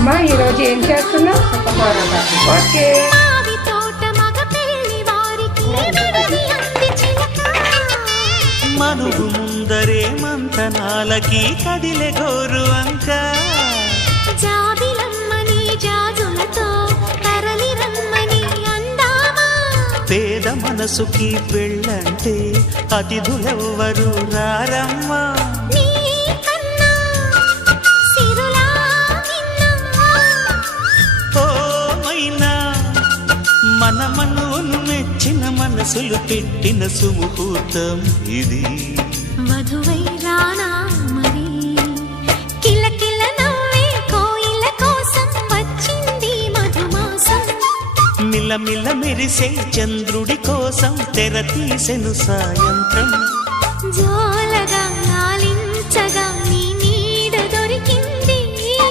అమ్మా ఈరోజు ఏం చేస్తున్నావు? ఓకే. మనుగు ముందరే మంతనాలకి కదిలే గోరు అంక జాబిలమ్మని జాజులతో తరలి రమ్మని అందామా. పేద మనసుకి పెళ్ళంటే అతిథులెవ్వరు రారమ్మా. మన మనోను మెచ్చిన మనసులు పెట్టిన సుముహూర్తం ఇది. మధువై రానా మరి కిలకిల నవ్వే కోయిల కోసం వచ్చింది మధుమాసం. మిలమిల మెరిసే చంద్రుడి కోసం తెర తీసెను సాయంత్రం. జోల